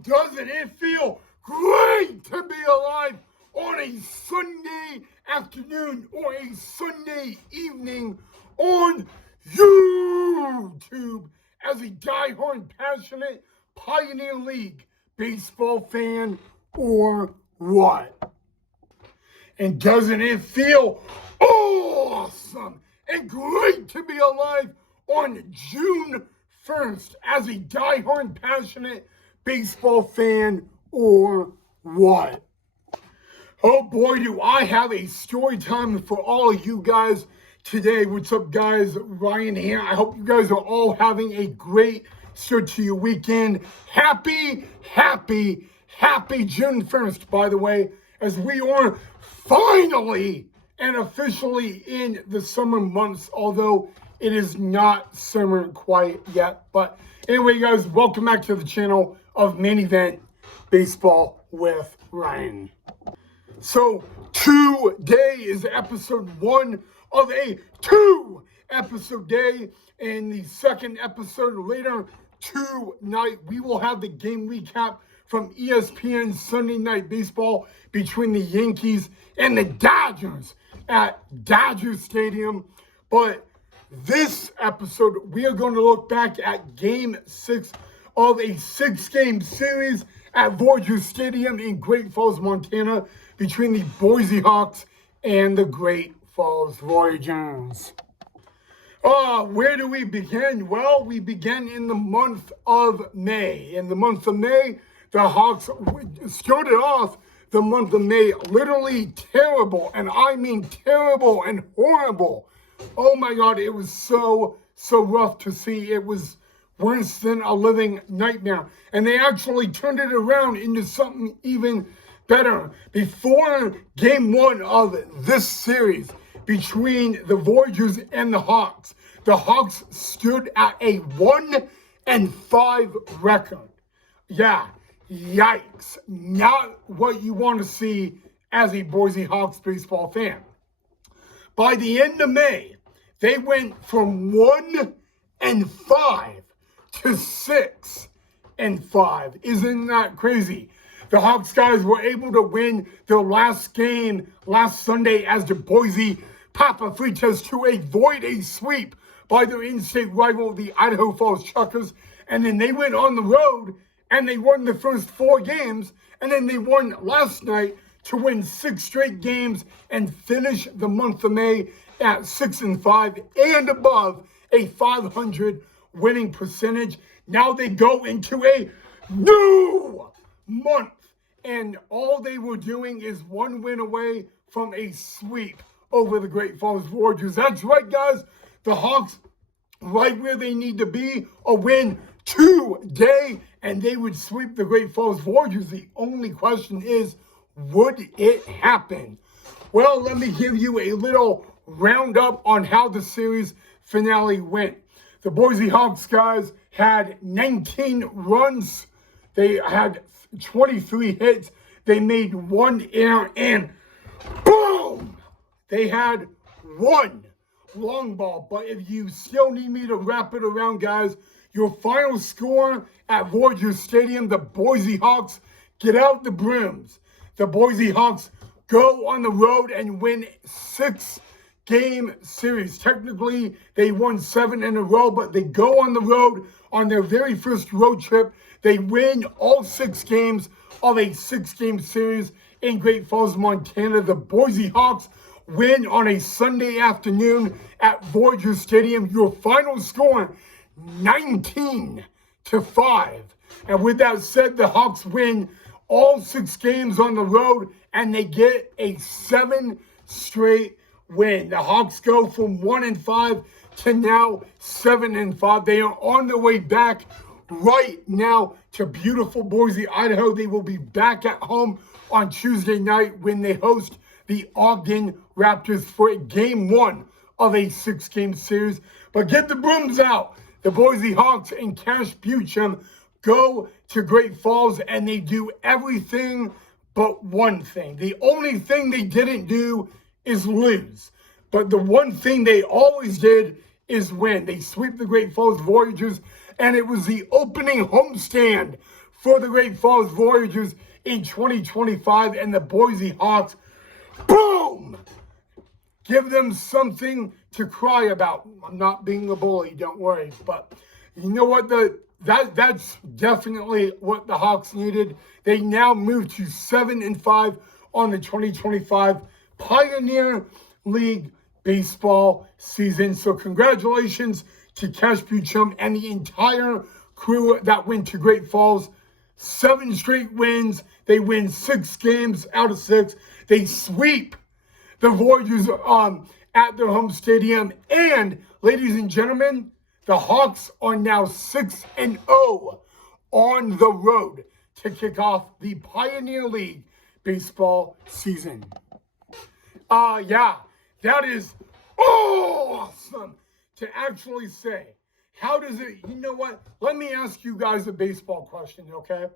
Doesn't it feel great to be alive on a Sunday afternoon or a Sunday evening on YouTube as a diehard, passionate Pioneer League baseball fan or what? And doesn't it feel awesome and great to be alive on June 1st as a diehard, passionate baseball fan or what? Oh boy, do I have a story time for all of you guys today. What's up, guys? Ryan here. I hope you guys are all having a great start to your weekend. Happy June 1st, by the way, as we are finally and officially in the summer months, although it is not summer quite yet. But anyway, guys, welcome back to the channel of Main Event Baseball with Ryan. So today is episode 1 of a 2-episode day, and the second episode later tonight we will have the game recap from ESPN Sunday Night Baseball between the Yankees and the Dodgers at Dodger Stadium. But this episode, we are going to look back at Game 6 of a 6-game series at Dodger Stadium in Great Falls, Montana, between the Boise Hawks and the Great Falls Voyagers. Where do we begin? Well, we begin in the month of May. In the month of May, the Hawks started off the month of May literally terrible, and I mean terrible and horrible. Oh my God, it was so rough to see. It was worse than a living nightmare. And they actually turned it around into something even better. Before game 1 of this series between the Voyagers and the Hawks stood at a 1-5 record. Yeah, yikes. Not what you want to see as a Boise Hawks baseball fan. By the end of May, they went from 1-5 to 6-5. Isn't that crazy? The Hawks guys were able to win their last game last Sunday as the Boise Papa Fritas to avoid a sweep by their in-state rival, the Idaho Falls Chuckers. And then they went on the road and they won the first 4 games. And then they won last night to win 6 straight games and finish the month of May at 6-5 and above a .500 winning percentage. Now they go into a new month, and all they were doing is 1 win away from a sweep over the Great Falls Voyagers. That's right, guys. The Hawks right where they need to be. A win today, and they would sweep the Great Falls Voyagers. The only question is, would it happen? Well, let me give you a little roundup on how the series finale went. The Boise Hawks guys had 19 runs. They had 23 hits. They made 1 error, and boom! They had 1 long ball. But if you still need me to wrap it around, guys, your final score at Dodger Stadium, the Boise Hawks get out the brooms. The Boise Hawks go on the road and win 6-game series. Technically, they won 7 in a row, but they go on the road on their very first road trip. They win all 6 games of a 6-game series in Great Falls, Montana. The Boise Hawks win on a Sunday afternoon at Dodger Stadium. Your final score, 19-5. And with that said, the Hawks win all 6 games on the road, and they get a 7 straight win. The Hawks go from 1-5 to now 7-5. They are on their way back right now to beautiful Boise, Idaho. They will be back at home on Tuesday night when they host the Ogden Raptors for game 1 of a 6-game series. But get the brooms out. The Boise Hawks and Cash Bucham go to Great Falls, and they do everything but one thing. The only thing they didn't do is lose. But the one thing they always did is win. They sweep the Great Falls Voyagers, and it was the opening homestand for the Great Falls Voyagers in 2025 and the Boise Hawks. Boom! Give them something to cry about. I'm not being a bully, don't worry. But you know what? That's definitely what the Hawks needed. They now move to 7-5 on the 2025 Pioneer League baseball season. So congratulations to Cash Buchum and the entire crew that went to Great Falls. 7 straight wins. They win 6 games out of 6. They sweep the Voyagers at their home stadium. And, ladies and gentlemen, the Hawks are now 6-0 on the road to kick off the Pioneer League baseball season. Yeah, that is awesome to actually say. How does it, you know what? Let me ask you guys a baseball question, okay?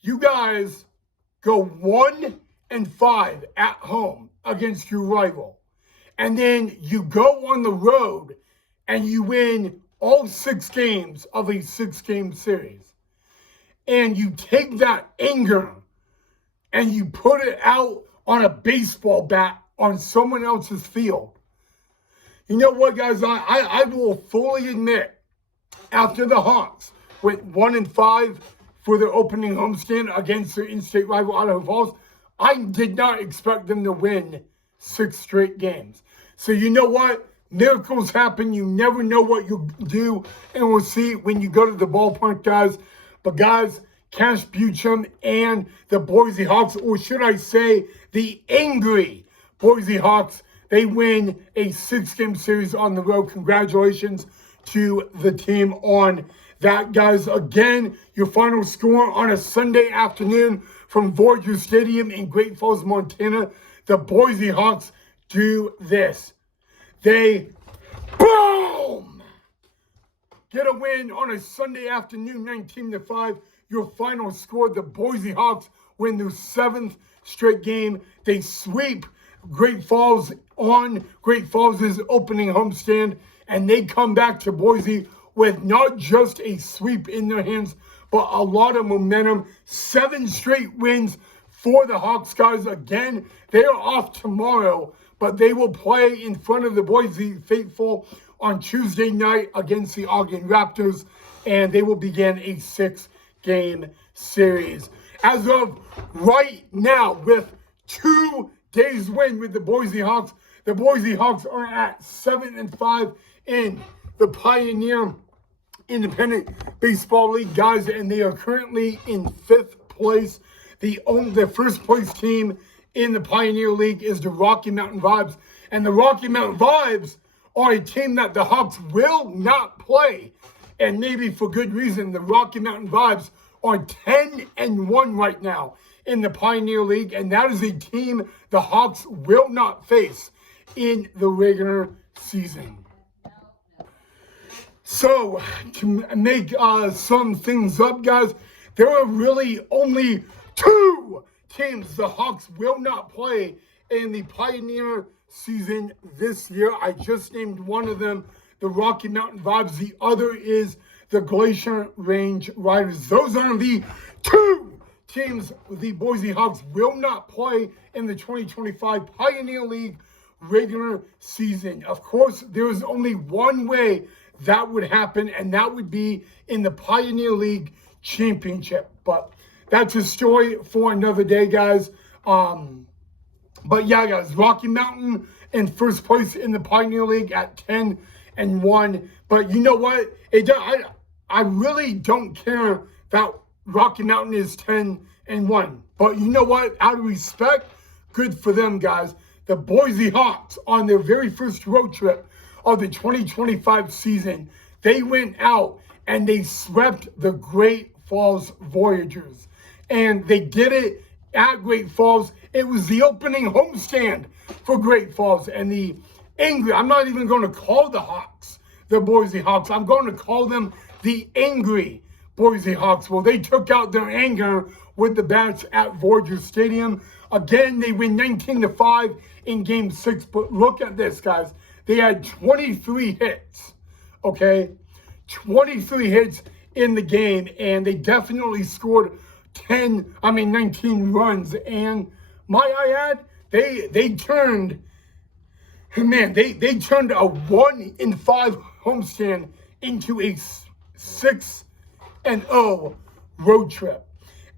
You guys go 1-5 at home against your rival. And then you go on the road and you win all 6 games of a 6-game series. And you take that anger and you put it out on a baseball bat on someone else's field. You know what, guys? I will fully admit, after the Hawks went 1-5 for their opening homestand against their in-state rival Idaho Falls, I did not expect them to win 6 straight games. So you know what? Miracles happen. You never know what you'll do. And we'll see when you go to the ballpark, guys. But, guys, Cash Buchum and the Boise Hawks, or should I say the angry Boise Hawks, they win a 6-game series on the road. Congratulations to the team on that, guys. Again, your final score on a Sunday afternoon from Voyager Stadium in Great Falls, Montana. The Boise Hawks do this. They, boom, get a win on a Sunday afternoon, 19-5. Your final score, the Boise Hawks win their 7th straight game. They sweep Great Falls on Great Falls' opening homestand, and they come back to Boise with not just a sweep in their hands, but a lot of momentum. 7 straight wins for the Hawks, guys. Again, they are off tomorrow, but they will play in front of the Boise faithful on Tuesday night against the Ogden Raptors, and they will begin a 6-game series. As of right now, with 2 days win with the Boise Hawks are at 7-5 in the Pioneer Independent Baseball League, guys, and they are currently in 5th place. The first place team in the Pioneer League is the Rocky Mountain Vibes. And the Rocky Mountain Vibes are a team that the Hawks will not play. And maybe for good reason. The Rocky Mountain Vibes are 10-1 right now in the Pioneer League. And that is a team the Hawks will not face in the regular season. So, to make some things up, guys, there are really only 2 teams the Hawks will not play in the Pioneer season this year. I just named one of them, the Rocky Mountain Vibes. The other is the Glacier Range Riders. Those are the 2 teams the Boise Hawks will not play in the 2025 Pioneer League regular season. Of course, there is only one way that would happen, and that would be in the Pioneer League Championship. But that's a story for another day, guys. But yeah, guys, Rocky Mountain in first place in the Pioneer League at 10-1. But you know what? I really don't care that Rocky Mountain is 10-1. But you know what? Out of respect, good for them, guys. The Boise Hawks, on their very first road trip of the 2025 season, they went out and they swept the Great Falls Voyagers. And they did it at Great Falls. It was the opening homestand for Great Falls. And the angry, I'm not even going to call the Hawks the Boise Hawks. I'm going to call them the angry Boise Hawks. Well, they took out their anger with the bats at Voyager Stadium. Again, they win 19-5 in Game 6. But look at this, guys. They had 23 hits, okay? 23 hits in the game, and they definitely scored 19 runs. And might I add, they turned, man, they turned a 1-5 homestand into a 6-0 road trip.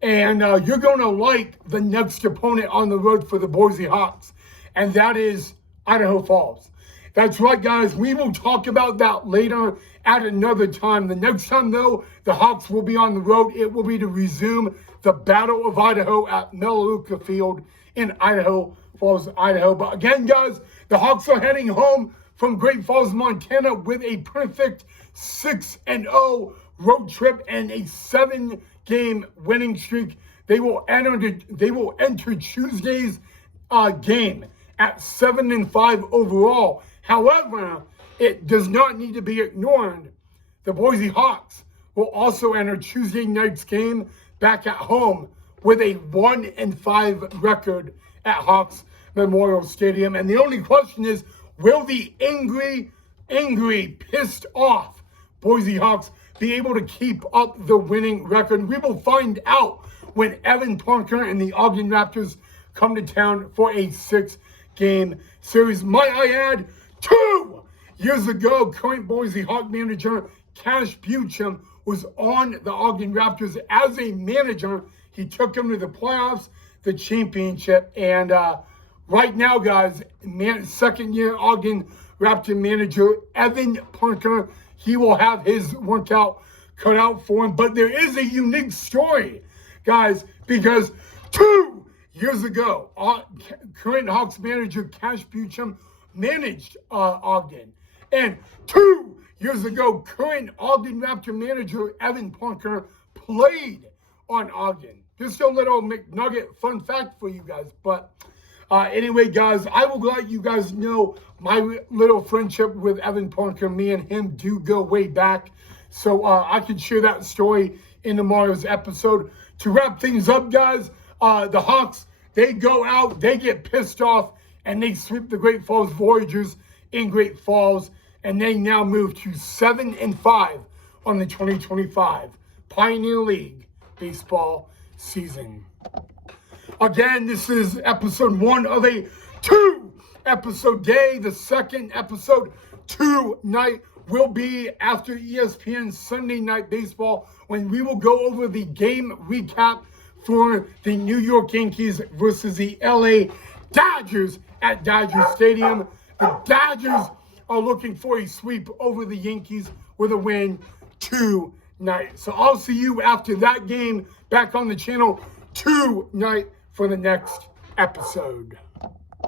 And you're going to like the next opponent on the road for the Boise Hawks, and that is Idaho Falls. That's right, guys. We will talk about that later at another time. The next time, though, the Hawks will be on the road. It will be to resume the Battle of Idaho at Melaleuca Field in Idaho Falls, Idaho. But again, guys, the Hawks are heading home from Great Falls, Montana with a perfect 6-0 road trip and a 7-game winning streak. They will enter Tuesday's game at 7-5 overall. However, it does not need to be ignored. The Boise Hawks will also enter Tuesday night's game back at home with a 1-5 record at Hawks Memorial Stadium. And the only question is, will the angry, pissed off Boise Hawks be able to keep up the winning record? We will find out when Evan Parker and the Ogden Raptors come to town for a 6-game series. Might I add, 2 years ago, current Boise Hawk manager Cash Bucham was on the Ogden Raptors as a manager. He took them to the playoffs, the championship, and right now, guys, second-year Ogden Raptor manager Evan Parker, he will have his workout cut out for him. But there is a unique story, guys, because 2 years ago, current Hawks manager Cash Bucham managed Ogden. And 2 years ago, current Ogden Raptor manager Evan Parker played on Ogden. Just a little McNugget fun fact for you guys. But anyway, guys, I will let you guys know my little friendship with Evan Parker. Me and him do go way back. So I can share that story in tomorrow's episode. To wrap things up, guys, the Hawks, they go out, they get pissed off, and they sweep the Great Falls Voyagers in Great Falls, and they now move to 7-5 on the 2025 Pioneer League baseball season. Again, this is episode 1 of a 2-episode day. The second episode tonight will be after ESPN Sunday Night Baseball, when we will go over the game recap for the New York Yankees versus the LA Dodgers at Dodger Stadium. The Dodgers are looking for a sweep over the Yankees with a win tonight. So I'll see you after that game back on the channel tonight for the next episode.